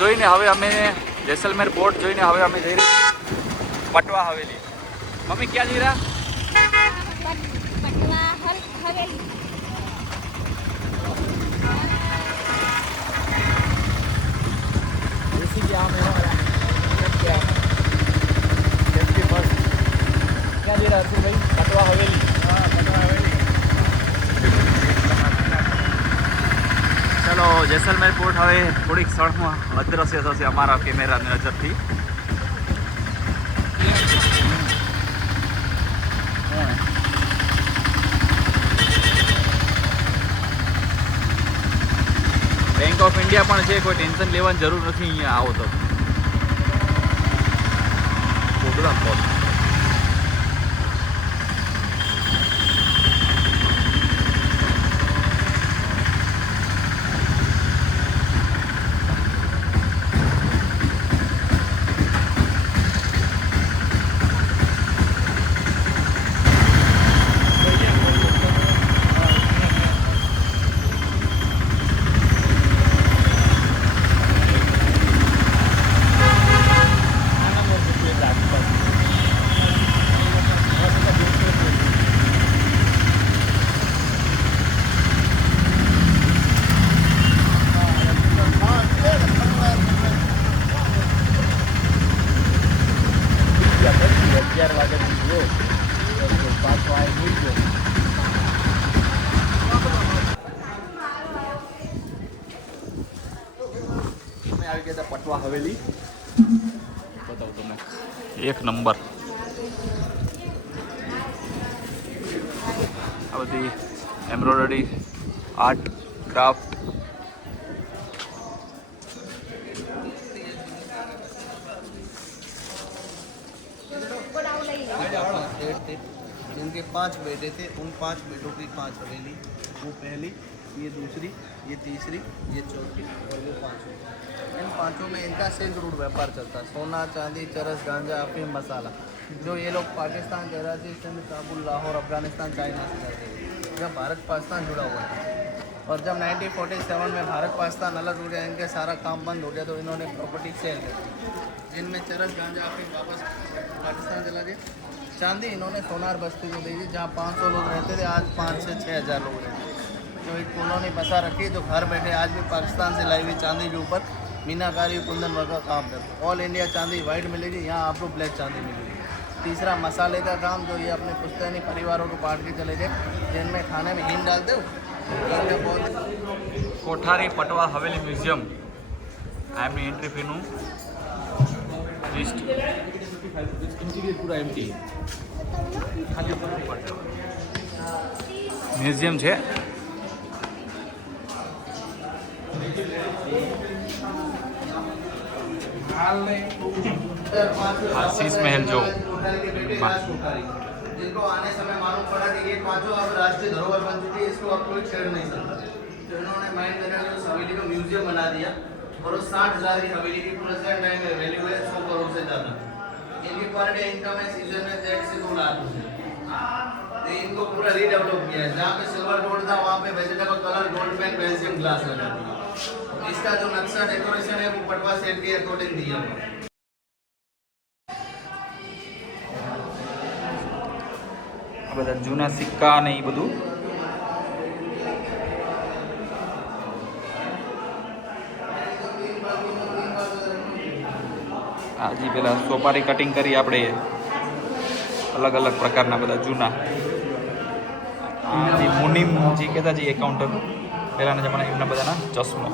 જોઈને હવે અમે जैसलमेर पोर्ट જોઈને હવે અમે જઈ રહ્યા पटवा हवेली। मम्मी क्या जी रहा? पटवा हवेली। क्या जी रहा अर्जुन भाई? पटवा हवेली। हाँ पटवा हवेली। चलो जैसलमेर पोर्ट हवे थोड़ी क्षण में अदृश्य थशे अमारा कैमेरा नजर थी। बैंक ऑफ इंडिया पण छे, कोई टेन्शन लेवानी जरूर नहीं। अहींया आओ तो प्रोग्राम पोर्ट पटवा हवेली बताओ तुम्हें एक नंबर। आ बधी एम्ब्रॉयडरी आर्ट क्राफ्ट जिनके 5 बेटे थे उन 5 बेटों की 5 हवेली, वो पहली, ये दूसरी, ये तीसरी, ये चौथी और वो पांचवी। इन पांचों में इनका सिल्क रूट व्यापार चलता है। सोना, चांदी, चरस, गांजा, अफीम, मसाला, जो ये लोग पाकिस्तान, कराची, सिंध, काबुल, लाहौर, अफगानिस्तान, चाइना से करते थे। जब भारत पाकिस्तान जुड़ा हुआ था और जब 1947 में भारत पाकिस्तान अलग हो गया, इनके सारा काम बंद हो गया, तो इन्होंने प्रॉपर्टी सेल कर दी, जिनमें चरस, गांजा, अफीम वापस पाकिस्तान चला गया। चांदी इन्होंने सोनार बस्ती को दी थी, जहाँ 500 लोग रहते थे, आज 5 से 6 हज़ार लोग रहते हैं। जो एक कॉलोनी बसा रखी है, जो घर बैठे आज भी पाकिस्तान से लाई हुई चांदी के ऊपर मीनाकारी कुंदन वर्क का काम करते हैं। ऑल इंडिया चांदी वाइट मिलेगी, यहाँ आपको ब्लैक चांदी मिलेगी। तीसरा मसाले का काम, जो ये अपने पुश्तैनी परिवारों को बांट के चले गए, जिनमें खाने में हींग डालते हो। कोठारी पटवा हवेली म्यूजियम आमनी एंट्री फीनु लिस्ट इंटीरियर पूरा एम्प्टी है, खाली ऊपर म्यूजियम है। शीश महल जो जिनको आने समय मालूम पड़ा कि ये पांचों अब राष्ट्रीय धरोहर बन चुकी है, इसको अब कोई छेड़ नहीं सकता, तो इन्होंने माइंड करके उस हवेली को म्यूजियम बना दिया। और उस 60,000 की हवेली की प्रेजेंट टाइम में वैल्यू है 100 करोड़ से ज़्यादा। इनकी पर डे इनकम है सीजन में 1 से 2 लाख रुपये। तो इनको पूरा रीडेवलप किया है। जहाँ पे सिल्वर गोल्ड था, वहाँ पे vegetable colour gold pen Belgium glass लगा दिया। इसका जो नक्शा डेकोरेशन है वो पटवा सेट के अकॉर्डिंग दिया हुआ है। બધા જૂના સિક્કા ને એ બધું આજી પેલા સોપારી કટિંગ કરી આપણે અલગ અલગ પ્રકારના બધા જૂના જે મુનિમ જે કહેતા જે એકાઉન્ટન્ટ પહેલાંના જમાના એમના બધાના ચશ્મો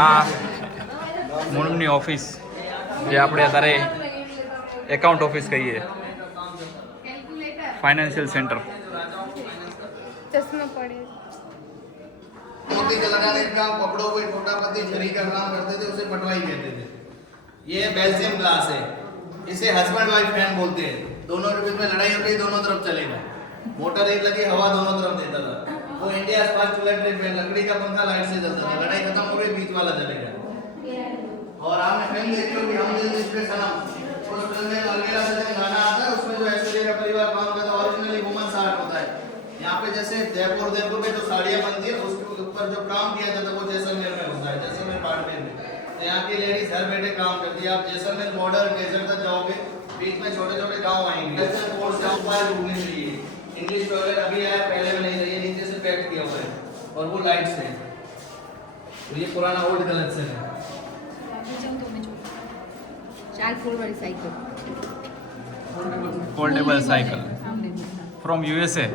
આ મુનિમની ઓફિસ જે આપણે અત્યારે એકાઉન્ટ ઓફિસ કહીએ, फाइनेंशियल सेंटर। चश्मा पड़े मोती लगाने का काम, कपड़ों को छोटा पत्ती छरी का काम करते थे, उसे पटवाई कहते थे। ये बेल्जियम ग्लास है, इसे हस्बैंड वाइफ फैन बोलते हैं। दोनों के बीच में लड़ाई हो गई, दोनों तरफ चलेगा, मोटर एक लगी, हवा दोनों तरफ देता था। वो इंडिया फर्स्ट इलेक्ट्रिक फैन, लकड़ी का पंखा लाइट से चलता था। लड़ाई खत्म हो गई, बीच वाला चलेगा। और आपने फिल्म देखी होगी हम दिल जिसके सनम, उस फिल्म में अलबेला सजन गाना आता है, उसमें जो ऐश्वर्या का परिवार काम करता है, ओरिजिनली वुमन सार्ट होता है। यहाँ पे जैसे जयपुर में जो साड़ियाँ बनती है, उसके ऊपर जो काम किया जाता है वो जैसलमेर में होता है। जैसे तो यहाँ की लेडीज घर बैठे काम करती है। आप जैसलमेर बॉर्डर डेजर्ट तक जाओगे, बीच में छोटे छोटे गांव आएंगे। वेस्टर्न कोर्स का उपाय ढूंढने के लिए इंग्लिश टॉयलेट अभी आया, पहले में नहीं था, ये नीचे से पैक किया हुआ है और वो लाइट से। तो ये पुराना ओल्ड कलेक्शन है। 4 फ्लोर वाली cycle foldable cycle from USA.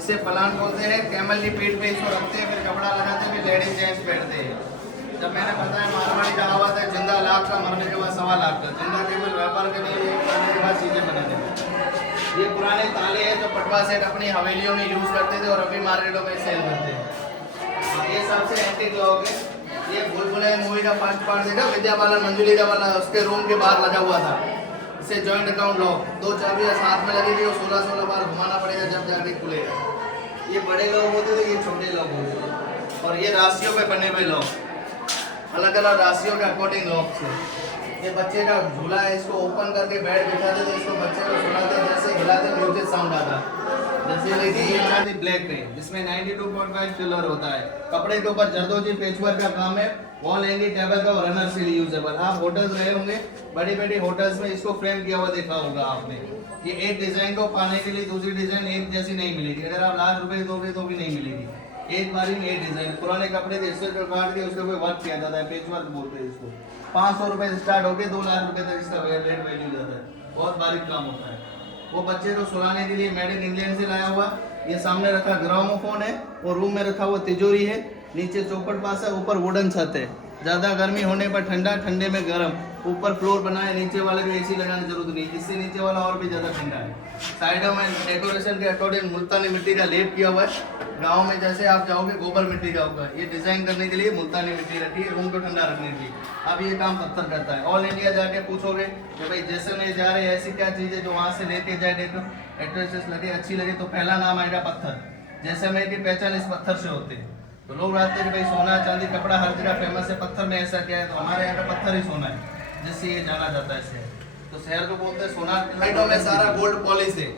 इसे पलान बोलते हैं। कैमल की पीठ पे इसको रखते हैं, फिर कपड़ा लगाते हैं, फिर लेडीज जेंट्स बैठते हैं। जब मैंने बताया मारवाड़ी का आवाज है जिंदा लाख का, मरने के बाद 1.25 लाख का। जिंदा केवल व्यापार करने के लिए, खाने के बाद चीजें बनाने के। ये पुराने ताले हैं जो पटवा सेठ अपनी हवेलियों में यूज करते थे और अभी मार्केटों में सेल करते हैं। ये सबसे एंटीक लॉक है। ये भूल-भुलैया मूवी का फर्स्ट पार्ट देखा, विद्या बालन मंजुलिका वाला, उसके रूम के बाहर लगा हुआ था। इसे जॉइंट अकाउंट लॉक, 2 चाबियां साथ में लगी थी और 16 बार घुमाना पड़ेगा जब जाके खुलेगा। ये बड़े लोग होते थे, ये छोटे लोग होते थे। और ये राशियों पे बने हुए लॉक, अलग अलग राशियों के अकॉर्डिंग लॉक थे। ये बच्चे का झूला है, इसको ओपन करके बेड बिठाते थे, इसको बच्चे को सुलाते, जैसे हिलाते म्यूजिक साउंड आता। जैसे देखिए ये चांदी ब्लैक में, जिसमें 92.5 कलर होता है। कपड़े के ऊपर जरदोजी पेचवर्क का काम है। वॉल हैंगिंग टेबल का रनर से यूजेबल। आप होटल्स रहे होंगे, बड़ी बड़ी होटल्स में इसको फ्रेम किया हुआ देखा होगा आपने। ये एक डिजाइन को पाने के लिए दूसरी डिजाइन एक जैसी नहीं मिलेगी। अगर आप लाख रुपए दोगे तो भी नहीं मिलेगी। एक बारी में एक डिजाइन। पुराने कपड़े थे, इससे काट के उसके ऊपर वर्क किया जाता है, पेचवर्क बोलते हैं इसको। 500 रुपए से स्टार्ट होके 2 लाख रुपए तक इसका रेट वैल्यू जाता है। बहुत बारीक काम होता है। वो बच्चे को सुलाने के लिए मेड इन इंग्लैंड से लाया हुआ। ये सामने रखा ग्रामोफोन है और रूम में रखा हुआ तिजोरी है। नीचे चौपट पास है, ऊपर वुडन छत है। ज़्यादा गर्मी होने पर ठंडा, ठंडे में गर्म। ऊपर फ्लोर बनाए, नीचे वाले को एसी लगाने की जरूरत नहीं, इससे नीचे वाला और भी ज़्यादा ठंडा है। साइडों में डेकोरेशन के अकॉर्डिंग मुल्तानी मिट्टी का लेप किया हुआ है। गाँव में जैसे आप जाओगे गोबर मिट्टी का होगा, ये डिजाइन करने के लिए मुल्तानी मिट्टी रखी है, रूम को ठंडा रखने के लिए। अब ये काम पत्थर करता है। ऑल इंडिया जाके पूछोगे कि भाई जैसलमेर जा रहे हैं, ऐसी क्या चीज़ है जो वहाँ से लेके जाए, एड्रेस लगे, अच्छी लगे, तो पहला नाम आएगा पत्थर। जैसलमेर की पहचान इस पत्थर से होती है। तो लोग आते हैं कि भाई सोना चांदी कपड़ा हर जगह फेमस है, पत्थर में ऐसा क्या है, तो हमारे यहाँ का पत्थर ही सोना है, जिससे ये जाना जाता है शहर। तो शहर को बोलते हैं सोना। लाइटों में सारा गोल्ड पॉलिश है।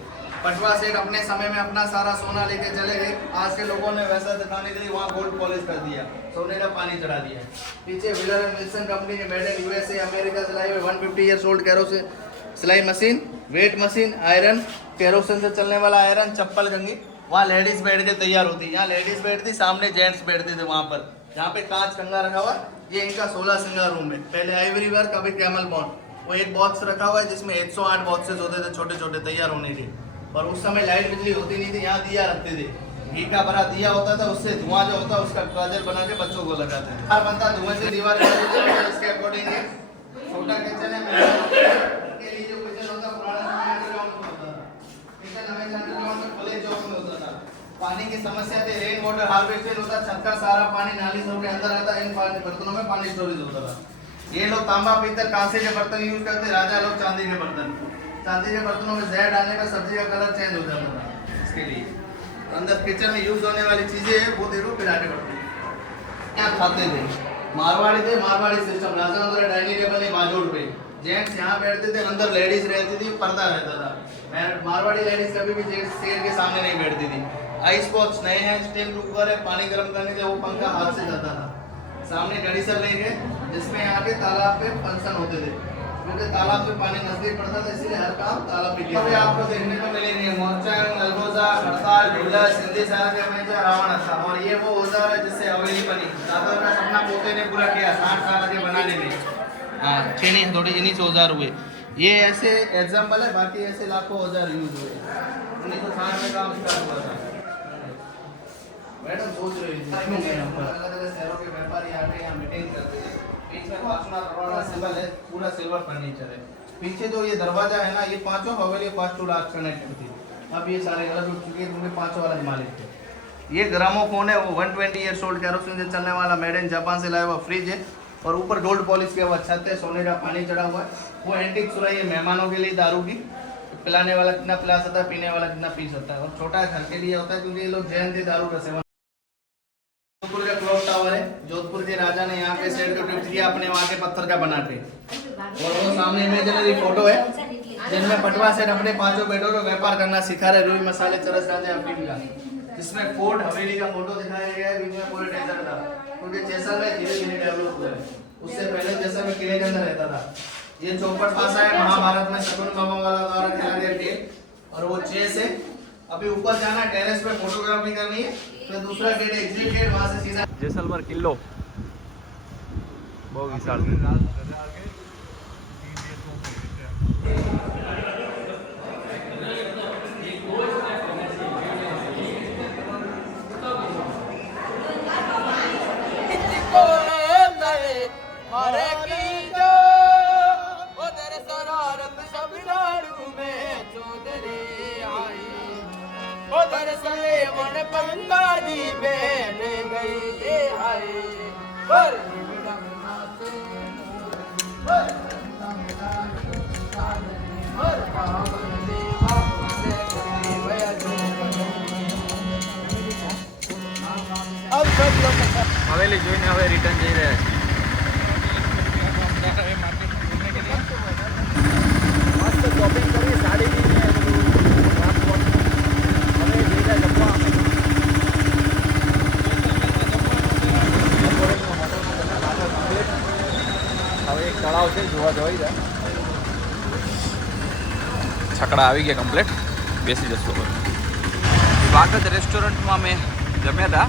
पटवा सेठ अपने समय में अपना सारा सोना लेके चले गए। आज के लोगों ने वैसा दिखाने के लिए वहाँ गोल्ड पॉलिश कर दिया, सोने का पानी चढ़ा दिया। पीछे व्हीलर एंड विल्सन कंपनी के मेड इन यूएसए अमेरिका सिलाई हुई 150 ईयर्स ओल्ड कैरोसिन सिलाई machine, weight machine, iron, kerosene से चलने वाला आयरन, चप्पल कंगी। वहाँ लेडीज बैठ के तैयार होती, यहाँ लेडीज बैठती, सामने जेंट्स बैठते थे वहाँ पर। यहाँ पे कांच कंगा रखा हुआ। ये इनका 16 सिंगार रूम है। पहले आइवरी वर्क, अभी कैमल बॉन्ड। वो एक बॉक्स रखा हुआ है जिसमें 108 बॉक्सेस होते थे छोटे छोटे तैयार होने के। और उस समय लाइट बिजली होती नहीं थी, यहाँ दिया रखते थे। घी का भरा दिया होता था, उससे धुआं जो होता उसका काजल बना के बच्चों को लगाते थे। हर बनता धुआं से दीवार इसके अकॉर्डिंग छोटा किचन है। के लिए जो किचन होता पुराना अंडरग्राउंड में होता था। किचन हमेशा अंडरग्राउंड में खुले चौक में होता था। पानी की समस्या थी, रेन वाटर हार्वेस्टिंग होता, छत का सारा पानी नाली से होकर अंदर आता, इन बर्तनों में पानी स्टोरेज होता था। ये लोग तांबा पीतल कांसे के बर्तन यूज करते, राजा लोग चांदी के बर्तन। चांदी के बर्तनों में जहर डालने पर सब्जी का कलर चेंज हो जाता था। इसके लिए अंदर किचन में यूज होने वाली चीजें है, वो देखो फिर आगे बढ़ते हैं। क्या खाते थे? मारवाड़ी थे, मारवाड़ी सिस्टम। राजा मतलब डाइनिंग टेबल है बाजोड़ पे, जेंट्स यहाँ बैठते थे, अंदर लेडीज रहती थी, पर्दा रहता था। मारवाड़ी लेडीज कभी भी जेंट्स शेर के सामने नहीं बैठती थी। आइस बॉक्स नए हैं, स्टील कुकर है, पानी गर्म करने से वो पंखा हाथ से जाता था। सामने गड़ी सर लेंगे, जिसमें यहाँ के तालाब पे फंक्शन होते थे, क्योंकि तालाब से पानी नजदीक पड़ता था, इसलिए हर काम तालाब पे किया। आपको देखने को मिलेंगे मोरचंग, अलगोजा, हड़ताल, ढोला, सिंधी सारा के मैचा रावण था। और ये वो औजार है जिससे हवेली बनी। दादा का सपना पोते ने पूरा किया 60 साल के बनाने में। हाँ, छेनी थोड़ी इन्हीं से औजार हुए। ये ऐसे एग्जाम्पल है, बाकी ऐसे लाखों औजार यूज हुए। 1960 में काम स्टार्ट हुआ था। मैडम सोच रही थी अलग अलग शहरों के व्यापारी आके यहाँ मीटिंग करते हैं। पीछे सिंबल है, पूरा सिल्वर फर्नीचर है। पीछे जो ये दरवाजा है ना, ये पांचों हवेली 5 टू लाख कनेक्ट थी। अब ये सारे अलग हो चुके हैं, क्योंकि 5 अलग मालिक थे। ये ग्रामोफोन है, वो 120 ईयर्स ओल्ड कैरोसिन से चलने वाला मेड इन जापान से लाया हुआ फ्रिज है। और ऊपर गोल्ड पॉलिश किया हुआ छत है, सोने का पानी चढ़ा हुआ है। वो एंटीक सुराही है मेहमानों के लिए, दारू की। पिलाने वाला कितना पिला सकता है, पीने वाला कितना पी सकता है। और छोटा घर के लिए होता है, क्योंकि ये लोग जैन थे, दारू का सेवन। जोधपुर का क्लॉक टावर है, जोधपुर के राजा ने यहाँ पे सेट को टिप्स किया अपने वहाँ के पत्थर का बना के। और वो सामने इमेजिनरी फोटो है, जिनमें पटवा सेठ अपने 5 बेटों को व्यापार करना सिखा रहे, रुई मसाले, चरस, गांजा, अफीम का। जिसमें फोर्ट हवेली का फोटो दिखाया गया है, बीच में पूरे डेजर्ट था, क्योंकि जैसलमेर धीरे धीरे डेवलप हुआ है। उससे पहले जैसलमेर किले के अंदर रहता था। ये चौपट पासा है, महाभारत में शकुन मामा वाला द्वारा खेला गया गेम, और वो चेस है। अभी ऊपर जाना है, टेरेस पे फोटोग्राफी करनी है, फिर दूसरा गेट एग्जिट गेट, वहां से सीधा જેસલમેર કિલ્લો બહુ વિશાળ છે. હવેલી જોઈને હવે રિટર્ન જઈ રહ્યા છે. મસ્ત શોપિંગ કરી, સાડીની ને બધું. હવે જઈ રહ્યા જમવા. હવે એક તળાવ છે, જોવા જવાય જાય. છકડા આવી ગયા કમ્પ્લીટ, બેસી જશો. સ્વાગત રેસ્ટોરન્ટમાં અમે જમ્યા હતા.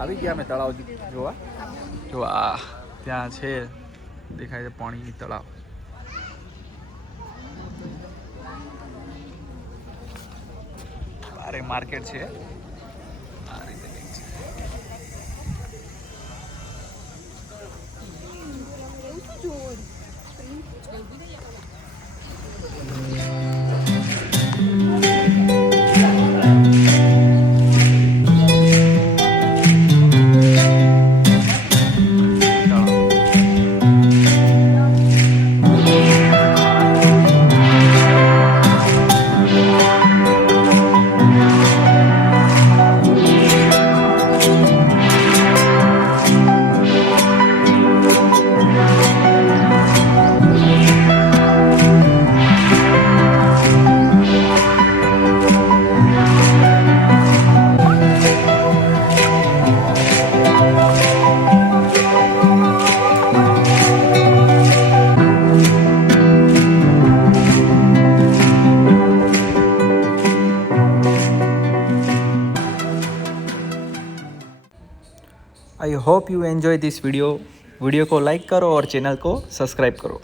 આવી ગયા અમે તળાવ જોવા. જો આ ત્યાં છે, દેખાય છે પાણીની તળાવ. બારે માર્કેટ છે. આ રીતે કંઈક છે. I hope you enjoy this video को लाइक करो और चैनल को सब्सक्राइब करो.